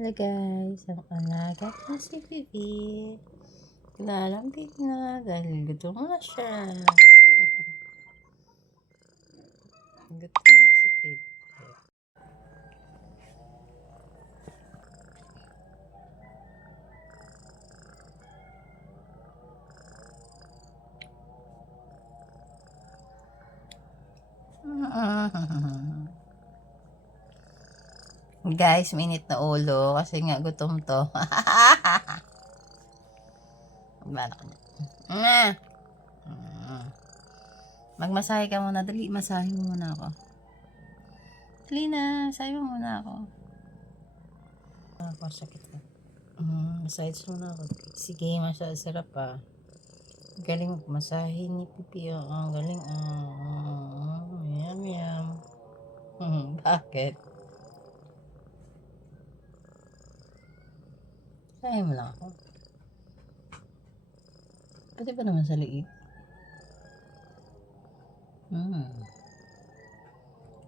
Hello guys, ang alaga ko si Bibi. Lalambing na dahil gutom na siya. gutom na si Bibi. Guys, minute na ulo kasi nga gutom to. Balak. Mm. Magmasahe ka muna. Dali, masahe mo muna ako. Dali na, masahe mo muna ako. Ako, sakit ka. Mm, massage muna ako. Sige, masasarap pa. Galing masahe ni Pipi. Oh. Galing. Oh. Yum, yum. Hmm, bakit? Kaya mo lang ako. Pwede ba naman sa liig? Hmm.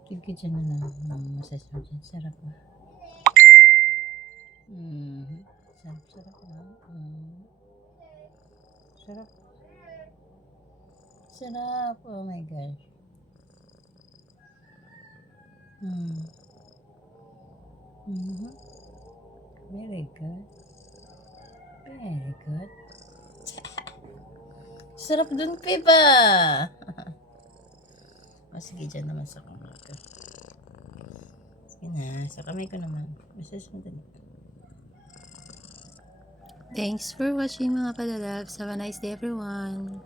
Sige dyan na lang. Hmm, massage mo dyan. Sarap ba? Hmm. Sarap, sarap na. Hmm. Sarap. Sarap. Oh my gosh. Hmm. Mm-hmm. Very good. Very good. Sarap dun, Pipa! o, sige, dyan naman sa kamay ko. Sige na, sa kamay ko naman. Massage mo dun. Thanks for watching mga palalabs. Have a nice day everyone.